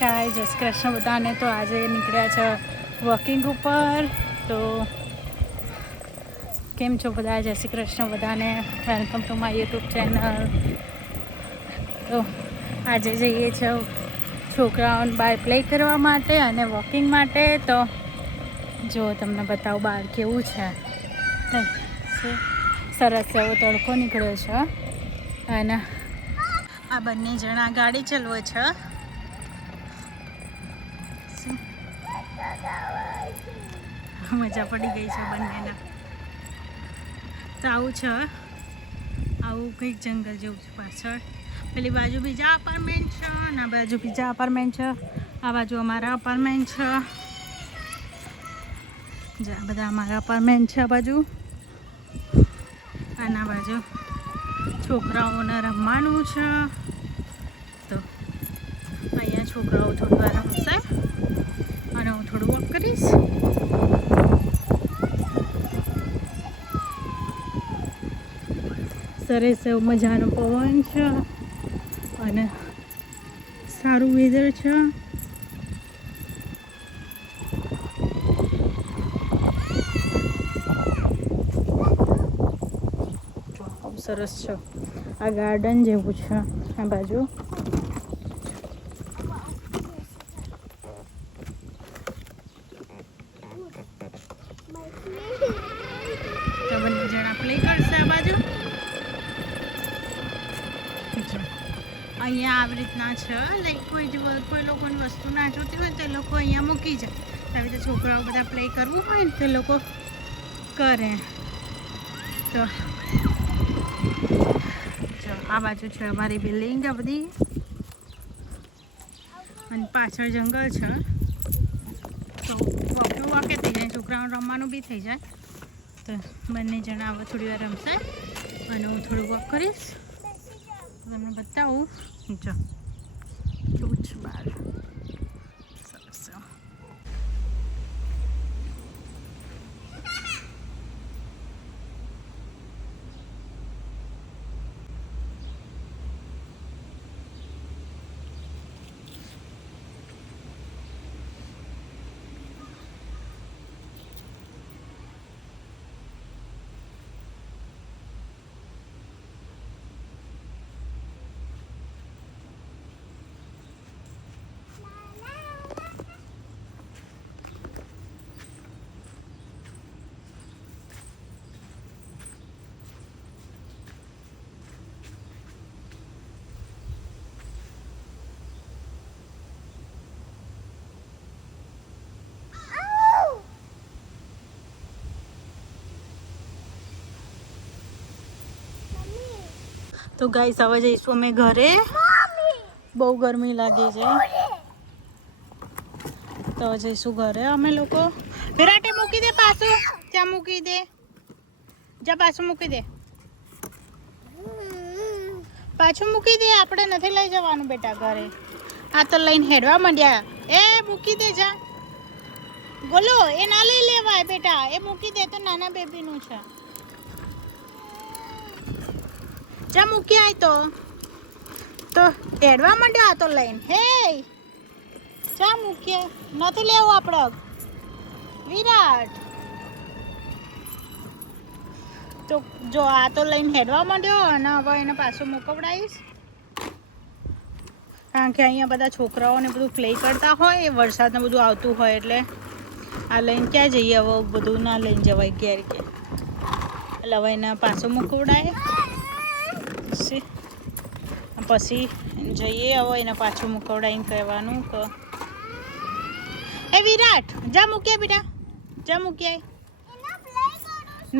ગાય જય શ્રી કૃષ્ણ બધાને. તો આજે નીકળ્યા છે વોકિંગ ઉપર. તો કેમ છો બધા? જય શ્રી કૃષ્ણ બધાને. Welcome to my YouTube channel. તો આજે જઈએ છીએ છોકરાઓને બહાર પ્લે કરવા માટે અને વોકિંગ માટે. તો જો તમને બતાવું બહાર કેવું છે. સરસ એવો તડકો નીકળ્યો છે અને આ બંને જણા ગાડી ચલાવે છે. મજા પડી ગઈ છે બંનેને. તો આવું છે, આવું કંઈક જંગલ જેવું છે પાછળ. પેલી બાજુ બીજા અપાર્ટમેન્ટ છે અને આ બાજુ બીજા અપાર્ટમેન્ટ છે. આ બાજુ અમારા અપાર્ટમેન્ટ છે. આ બધા અમારા અપાર્ટમેન્ટ છે. આ બાજુ અને આ બાજુ છોકરાઓને રમવાનું છે. તો અહીંયા છોકરાઓ થોડી વાર રમશે અને હું થોડું વોક કરીશ. સરસ એવું મજાનો પવન છે અને સારું વેધર છે. સરસ છે. આ ગાર્ડન જેવું છે આ બાજુ. તો બંને જણા પ્લે કરશે આ બાજુ. અહીંયા આવી રીતના છે, લાઈક કોઈ લોકોની વસ્તુ ના જોતી હોય તો એ લોકો અહીંયા મૂકી જાય. આવી રીતે છોકરાઓ બધા પ્લે કરવું હોય ને તો એ લોકો કરે. તો આ બાજુ છે અમારી બિલ્ડિંગ આ બધી અને પાછળ જંગલ છે. તો વોકે થઈ જાય, છોકરાઓને રમવાનું બી થઈ જાય. તો બંને જણા હવે થોડી વાર રમશે અને હું થોડું વોક કરીશ. તમને બતાવું જો કેવું છે બહાર. સરસ. તો ગાઈસ હવે જઈશું અમે ઘરે. બહુ ગરમી લાગે છે તો જઈશું ઘરે અમે લોકો. વિરાટે મૂકી દે પાછું, ત્યાં મૂકી દે, જા પાછું મૂકી દે, પાછું મૂકી દે. આપણે નથી લઈ જવાનું બેટા ઘરે. આ તો લઈને હેડવા માંડ્યા. એ મૂકી દે જા. બોલો એ ના લઈ લેવાય બેટા, એ મૂકી દે. તો નાના બેબીનું છે. જા મૂકી આય તો હેડવા માંડ્યો આ તો લઈને. હે જા મૂકીએ, નથી લેવું આપણે વિરાટ. તો જો આ તો લઈને હેડવા માંડ્યો અને હવે એને પાછું મોકવડાવીશ. કારણ કે અહીંયા બધા છોકરાઓને બધું પ્લે કરતા હોય, વરસાદને બધું આવતું હોય એટલે આ લઈને ક્યાં જઈએ. હવે બધું ના લઈને જવાય ઘેર કે એટલે હવે એને પાછું મોકવડાય પછી જઈએ. હવે એને પાછું મોકવડાવીને કહેવાનું કે એ વિરાટ જા મૂકીએ બેટા, જા મૂકીએ.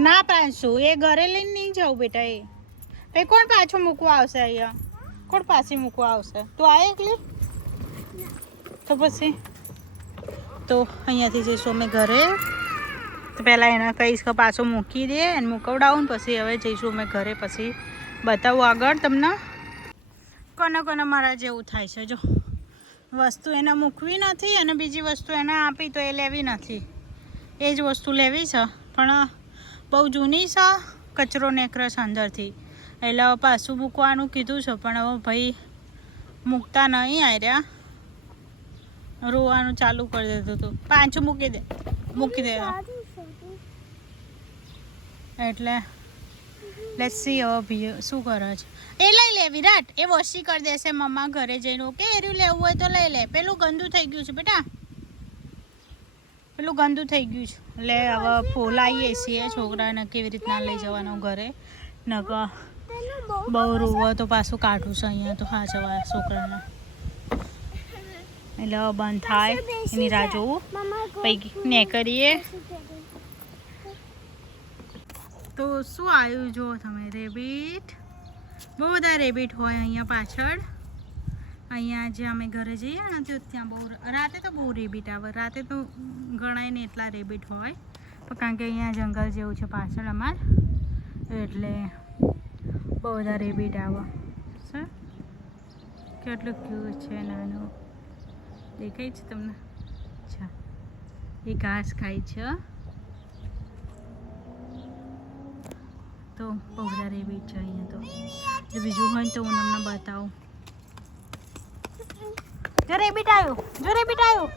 ના પાછું એ ઘરે લઈને નહીં જાઉં બેટા. એ ભાઈ કોણ પાછું મૂકવા આવશે અહીંયા? કોણ પાછી મૂકવા આવશે? તું આવે એકલી? તો પછી તો અહીંયાથી જઈશું અમે ઘરે. તો પહેલાં એને કહીશ કે પાછું મૂકી દે અને મૂકવડાવું ને પછી હવે જઈશું અમે ઘરે. પછી બતાવું આગળ તમને કોને મારા જેવું થાય છે. જો વસ્તુ એને મૂકવી નથી અને બીજી વસ્તુ એને આપી તો એ લેવી નથી. એ જ વસ્તુ લેવી છે પણ બહુ જૂની છે, કચરો નીકળે છે અંદરથી. એટલે હવે પાછું મૂકવાનું કીધું છે પણ હવે ભાઈ મૂકતા નહીં આવ્યા. રોવાનું ચાલુ કરી દેતું હતું. પાછું મૂકી દે એટલે લેટ્સ સી હવે શું કરે છે. એ લઈ લે વિરાટ, એ વોશી કરી દેશે મમ્મા ઘરે જઈને. ઓકે, એર્યું લેવું હોય તો લઈ લે. પેલું ગંદુ થઈ ગયું છે બેટા, પેલું ગંદુ થઈ ગયું છે. એટલે હવે ફોલાઈએ છીએ છોકરાને કેવી રીતના લઈ જવાનું ઘરે. નકર બહુ રોવો તો પાછું કાઢું છે અહીંયા તો ખાચવા છોકરાને. એટલે હવે બંધ થાય એની રાહ જોવું પછી ને કરીએ. તો શું આવ્યું જો તમે, રેબિટ. બહુ બધા રેબિટ હોય અહીંયા પાછળ. અહીંયા જે અમે ઘરે જઈએ ને તો ત્યાં બહુ રાતે તો બહુ રેબિટ આવે. રાતે તો ગણાય ને એટલા રેબિટ હોય, પણ કારણ કે અહીંયા જંગલ જેવું છે પાછળ અમાર, એટલે બહુ બધા રેબિટ આવે. સર કેટલું ક્યુટ છે, નાનું દેખાય છે તમને? અચ્છા, એ ઘાસ ખાય છે. તો બહુ બધા રેબિટ છે અહીંયા. તો જો બીજું હોય તો હું તમને બતાવું. જો રેબિટ આવ્યો, જો રેબિટ આવ્યો.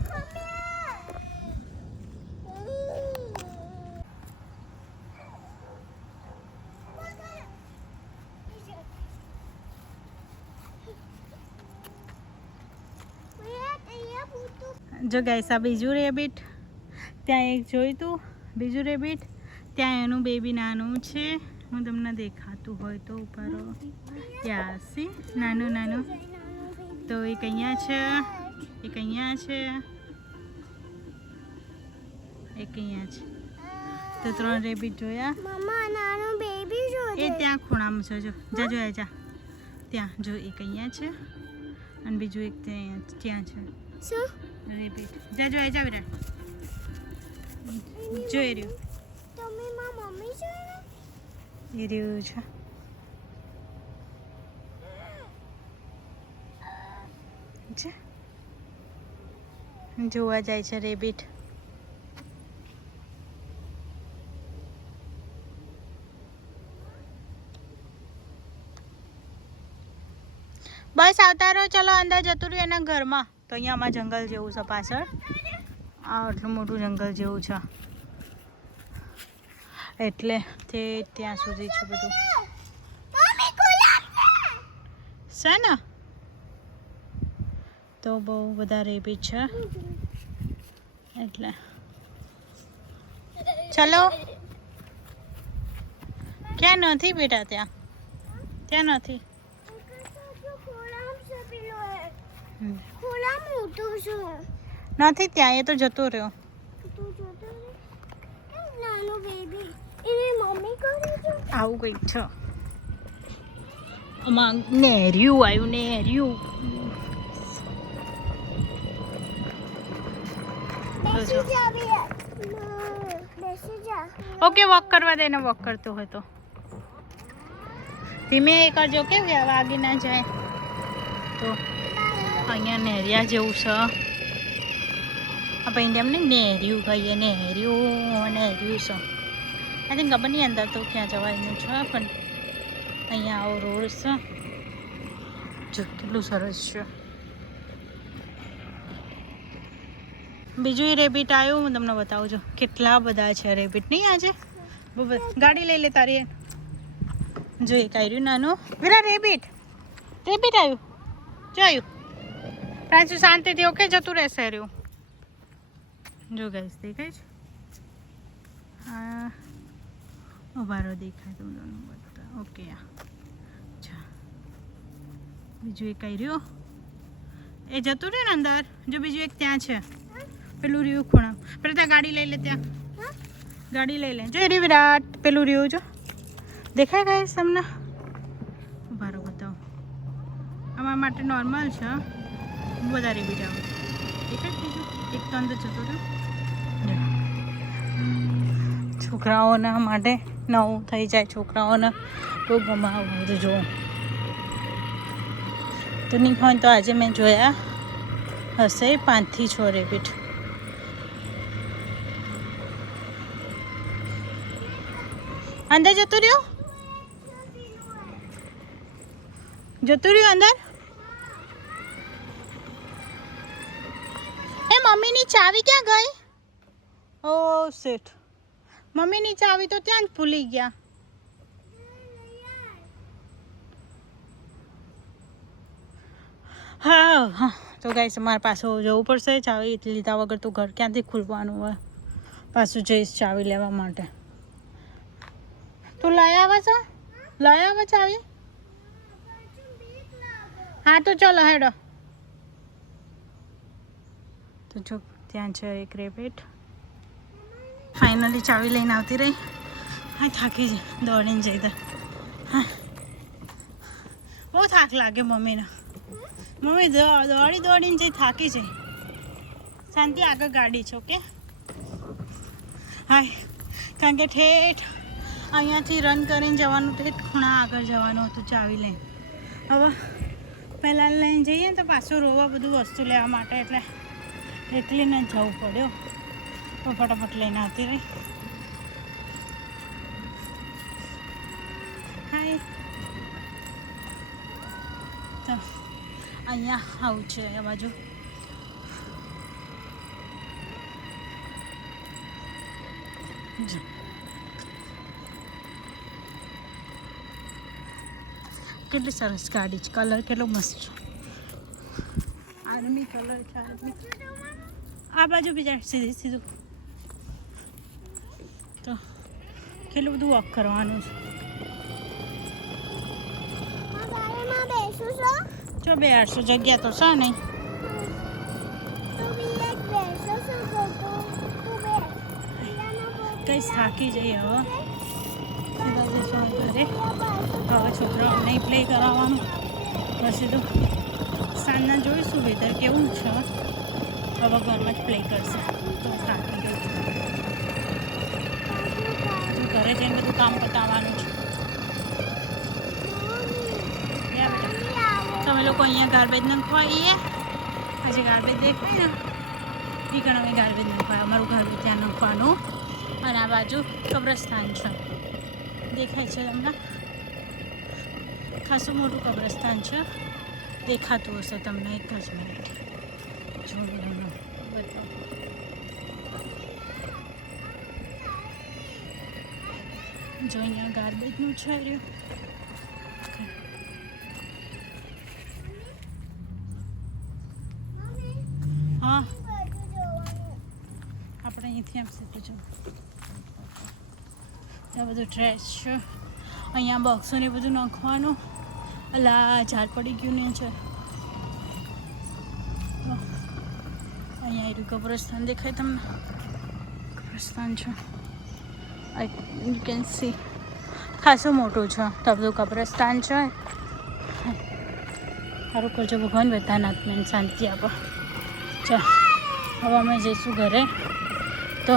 જો ગાઈસ, આ બીજું રેબિટ. ત્યાં એક જોયું તું બીજું રેબિટ. ત્યાં એનું બેબી નાનું છે. હું તમને દેખાતું હોય તો ઉપર યાસી નાનું નાનું. તો એક અહીંયા છે, એક અહીંયા છે, એક અહીંયા છે. તો 3 રેબિટ જોયા. એ ત્યાં ખૂણામાં છે. જો જા જોયા જા, ત્યાં જો એક અહીંયા છે અને બીજું એક ત્યાં છે. શું રેબિટ? જા જોયા જા વિરાટ, જોઈ રહ્યું. એ રહ્યું છે. જોવા જાય છે રેબિટ. બસ આવતા રહો, ચલો અંદર જતું રહ્યું એના ઘરમાં. તો અહીંયા આમાં જંગલ જેવું છે પાછળ. આ આટલું મોટું જંગલ જેવું છે એટલે તે ત્યાં સુધી છે બધું છે ને. તો બહુ બધા રેબિટ છે એટલે ચલો. ક્યાં નથી બેટા? ત્યાં નથી. નથી ત્યાં, એ તો જતો રહ્યો. આવું કંઈક છે. આમાં નેર્યું આવ્યું, નેર્યું. ઓકે, વોક કરવા દે ને, વોક કરતો હોય તો ધીમે કરજો કે વાગી ના જાય. તો અહીંયા નેરિયા જેવું છે. આપણે ઇન્ડિયામાં ને નેર્યું કહીએ, નેર્યું છે. આઈ થિંક ખબર નહીં અંદર તો ક્યાં જવાનું છે, પણ અહીંયા આવો રોડ છે. જો કેટલું સરસ છે. બીજું રેબિટ આવ્યું, હું તમને બતાવું છું. કેટલા બધા છે રેબિટ નહીં આજે. ગાડી લઈ લે તારી. જો એક આવ્યું નાનું વિરા રેબિટ આવ્યું. જોયું પાછું શાંતિથી. ઓકે, જતું રહેશે રહ્યું. જો ગાઈસ દેખાય છે. હા, ઉભારો દેખાય તો બધા. ઓકે, અચ્છા. બીજું એક આવ્યું, એ જતું રહ્યું ને અંદર. જો બીજું એક ત્યાં છે, પેલું રહ્યું ખૂણા. પેલું ત્યાં ગાડી લઈ લે, ત્યાં ગાડી લઈ લે. જો એ રહ્યું વિરાટ, પેલું રહ્યું. જો દેખાય ગાઈસ તમને? ઉભારો બતાવો. અમારા માટે નોર્મલ છે. વધારે બીજા દેખાય. બીજું એક તો અંદર જતો રહ્યો. છોકરાઓના માટે નવું થઈ જાય. છોકરાઓને બહુ ગમાવું જો તો નહીં હોય તો આજે મેં જોયા હશે 5 થી 6 રેબિટ. અંદર જતું રહ્યું અંદર. મમ્મીની ચાવી ક્યાં ગઈ? ઓ શિટ, મમ્મીની ચાવી તો ત્યાં જ ભૂલી ગયા. હા હા, તો ગાઈસ અમારે પાછું જવું પડશે. ચાવી લીધા વગર તો ઘર ક્યાંથી ખુલવાનું હોય. પાછું જઈશ ચાવી લેવા માટે. તું લઈ આવે છે? લઈ આવે ચાવી? હા તો ચલો હેડો. તો જો ત્યાં છે એક રેબિટ. ફાઇનલી ચાવી લઈને આવતી રહી. હા થાકી જાય દોડીને જઈ તો. હા બહુ થાક લાગે મમ્મીને. મમ્મી દોડીને જઈ થાકી જાય. શાંતિ આગળ ગાડી છે ઓકે. હાય, કારણ કે ઠેઠ અહીંયાથી રન કરીને જવાનું, ઠેઠ ખૂણા આગળ જવાનું હતું ચાવી લઈને. હવે પહેલાં લઈને જઈએ તો પાછું રોવા બધું વસ્તુ લેવા માટે, એટલે એકલીને જ જવું પડ્યો. તો ફટાફટ લઈને આવતી રહી. હાય, તો અહીંયા આવું છે આ બાજુ. કેટલી સરસ ગાડી છે. કલર કેટલો મસ્ત છે. આર્મી કલર છે. આ બાજુ બીજા સીધું તો કેટલું બધું વોક કરવાનું છે. જો 200 જગ્યા તો છે નહીં. કઈ થાકી જઈએ હવે. સીધા જઈશું ઘરે. હવે છોકરાઓ નહીં પ્લે કરાવવાનું. પછી તો સાંજના જોઈશું વેધર કેવું છે. હવે ઘરમાં જ પ્લે કરશે. તો થાકી ગઈ છું. ઘરે જઈને બધું કામ પતાવવાનું છે. તમે લોકો અહીંયા ગાર્બેજ નાખવાઈએ. આજે ગાર્બેજ દેખાય ને એ કારણ અમે ગાર્બેજ નાખવા. અમારું ગાર્બેજ ત્યાં નાખવાનું. અને આ બાજુ કબ્રસ્તાન છે. દેખાય છે તમને? ખાસું મોટું કબ્રસ્તાન છે. દેખાતું હશે તમને. એક જ મિનિટ જોઈ લઉં. બતાવો. જો અહીંયા ગાર્બેજનું છે રહ્યું. હા આપણે અહીંથી આમ સીધું જવું. ત્યાં બધું ડ્રેસ છે. અહીંયા બોક્સો ને બધું નાખવાનું. અલા ઝાડ પડી ગયું ને છે. અહીંયા એનું કબ્રસ્તાન દેખાય તમને? કબ્રસ્તાન છે. You can see. ખાસું મોટું છે. તો બધું કબ્રસ્તાન છે. સારું કરજો ભગવાન બધાને આત્માને શાંતિ આપો. ચાલ હવે અમે જઈશું ઘરે. તો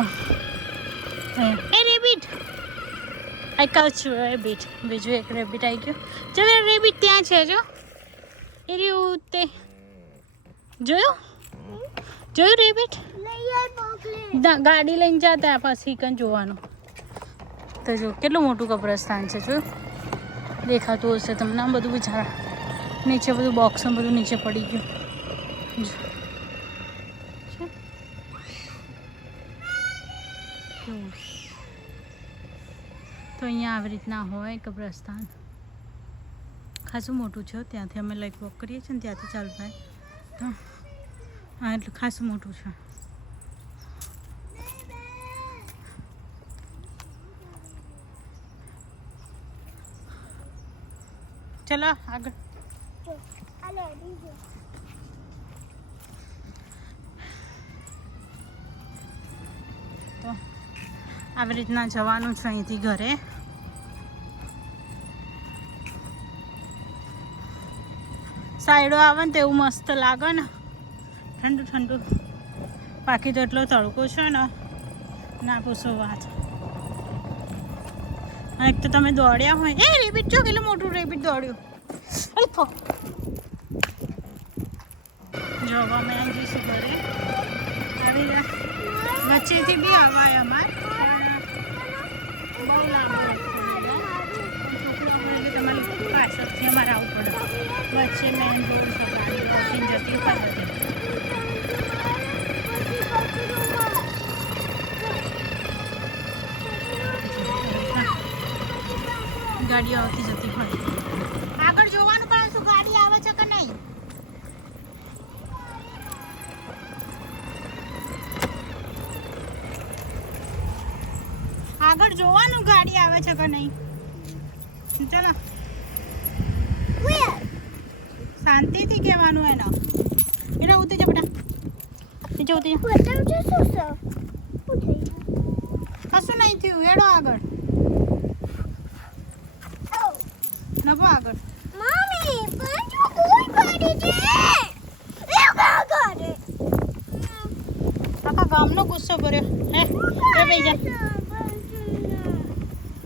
એ રેબિટ આઈ કહું છું રેબિટ. બીજું એક રેબિટ આવી ગયું. જો રેબિટ ત્યાં છે. જો એ રહ્યું તે. જોયું રેબિટ? ગાડી લઈને જતા પછી કંઈ જોવાનું. તો જો કેટલું મોટું કબ્રસ્તાન છે. જો દેખાતું હશે તમને. આમ બધું બિચારા નીચે બધું બોક્સ બધું નીચે પડી ગયું. તો અહીંયા આવી રીતના હોય કબ્રસ્તાન. ખાસું મોટું છે. ત્યાંથી અમે લાઈક વોક કરીએ છીએ ને ત્યાંથી ચાલુ થાય. તો હા એટલે ખાસું મોટું છે. ચલો આગળ. તો આવી રીતના જવાનું છે અહીંથી ઘરે. સાઈડો આવે ને તો એવું મસ્ત લાગે ને, ઠંડુ ઠંડુ. બાકી તો એટલો તડકો છે ને ના પૂછો વાત. અને એક તો તમે દોડ્યા હોય. એ રેબિટ જો કેટલું મોટું રેબિટ દોડ્યું. અરે થો જો અમે અહીં જઈશું ઘરે. આવી ગયા વચ્ચેથી બી આવાય અમારે બહુ લાંબુ છોકરા તમારે પાછળથી અમારે આવવું પડે. વચ્ચે મેન રોડ જતી ઉપર ગાડીઓ આવતી જતી હોય. આગળ જોવાનું પણ શું ગાડી આવે છે કે નહીં. આગળ જોવાનું ગાડી આવે છે કે નહીં. ચલો શાંતિથી કહેવાનું એનો. એટલે ઉતરી જા બેટા, નીચે ઉતરી જા. કશું નહીં થયું, હેડો આગળ. નભો આગળ. આખા ગામનો ગુસ્સો ભર્યો. હે ભાઈ જા,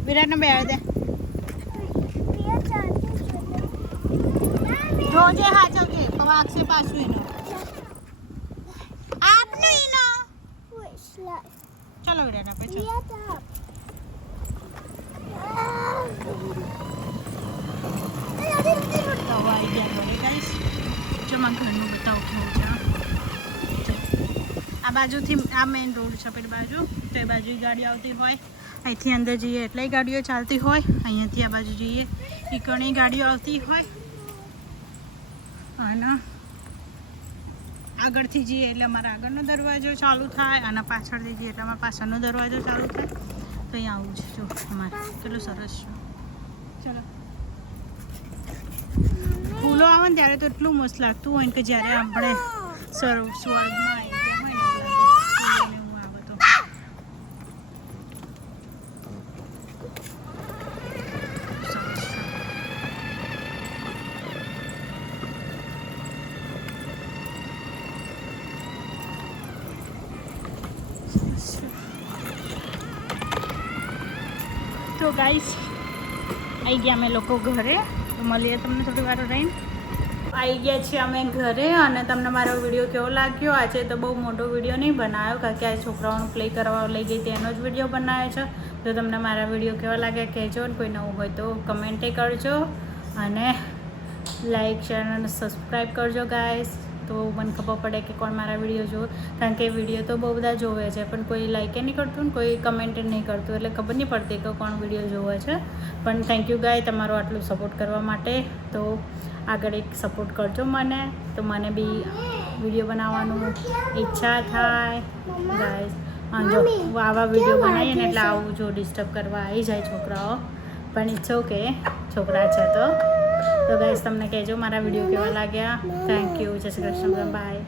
વિરાટને બેહાડ દે. જોજે હાચવજે, વાગશે પાછું એનો. આપનો એનો. ચલો વિરાટ આપણે ચલો. તો આવી ગયા ઘરે ગાઈસ. જો મારા ઘરનું બતાવું કેવું છે. આ બાજુથી આ મેઇન રોડ છે પેલી બાજુ, તો એ બાજુ ગાડીઓ આવતી હોય. અહીંથી અંદર જઈએ એટલે ગાડીઓ ચાલતી હોય. અહીંયાથી આ બાજુ જઈએ એ ઘણી ગાડીઓ આવતી હોય. અને આગળથી જઈએ એટલે અમારા આગળનો દરવાજો ચાલુ થાય, અને પાછળથી જઈએ એટલે અમારા પાછળનો દરવાજો ચાલુ થાય. તો અહીંયા આવું છે જો અમારે કેટલું સરસ છે. ચલો ફૂલો આવે ને ત્યારે તો એટલું મસ્ત લાગતું હોય ને કે જ્યારે આપણે સ્વર્ગમાં આવી ગયા હોય ને એવું આવે તો. તો ગાઈસ આવી ગયા અમે લોકો ઘરે. તો મળીએ તમને થોડી વાર રહીને. આવી ગયા છીએ અમે ઘરે. અને તમને મારો વિડીયો કેવો લાગ્યો? આજે તો બહુ મોટો વિડીયો નહીં બનાવ્યો, કારણ કે આજે છોકરાઓનું પ્લે કરવા લઈ ગઈ તેનો જ વિડીયો બનાવ્યો છે. તો તમને મારા વિડીયો કેવા લાગ્યા કહેજો. અને કોઈ નવું હોય તો કમેન્ટે કરજો, અને લાઈક શેર અને સબસ્ક્રાઈબ કરજો ગાઈસ. તો મને ખબર પડે કે કોણ મારા વિડીયો જોવે, કારણ કે વિડીયો તો બહુ બધા જોવે છે પણ કોઈ લાઈકે નહીં કરતું ને કોઈ કમેન્ટ નહીં કરતું, એટલે ખબર નહીં પડતી કે કોણ વિડીયો જોવે છે. પણ થેન્ક યુ ગાય તમારો આટલું સપોર્ટ કરવા માટે. તો આગળ એક સપોર્ટ કરજો મને, તો મને બી વિડીયો બનાવવાનું ઈચ્છા થાય ગાઈસ. જો આવા વિડીયો બનાવીએ ને એટલે આવું જો ડિસ્ટર્બ કરવા આવી જાય છોકરાઓ, પણ ઈચ્છો કે છોકરા છે તો ગાઈસ તમને કહેજો મારા વિડીયો કેવા લાગ્યા. Thank you. જય શ્રી કૃષ્ણ. બાય.